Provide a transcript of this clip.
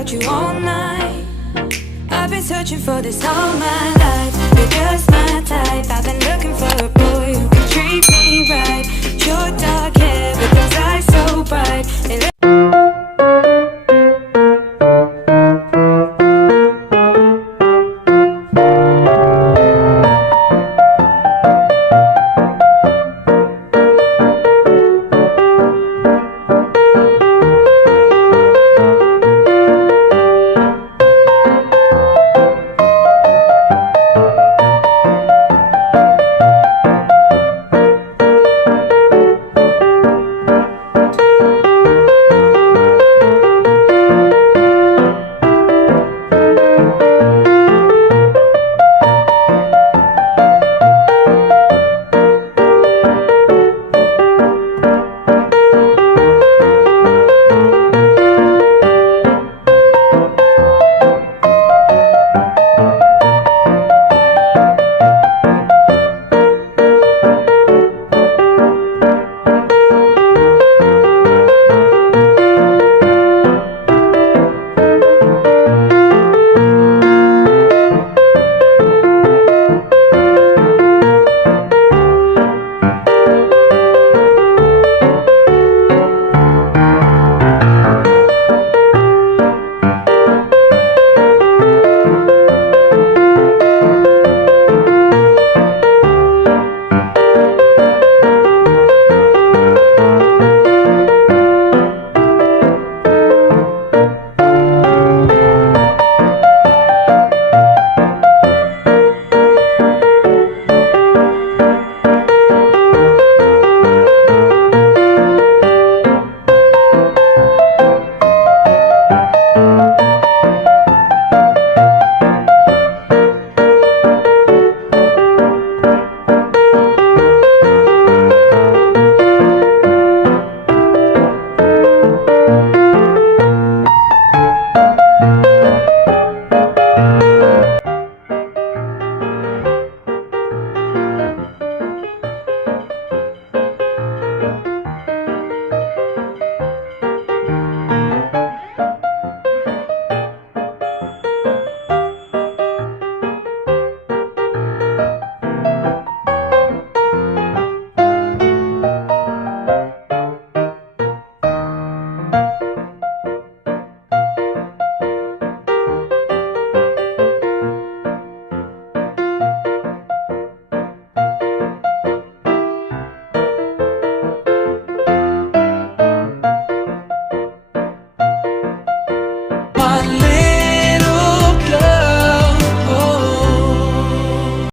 about you all night. I've been searching for this all my life. You're just my type. I've been looking for a boy who can treat me right. Short dark hair with those eyes so bright. They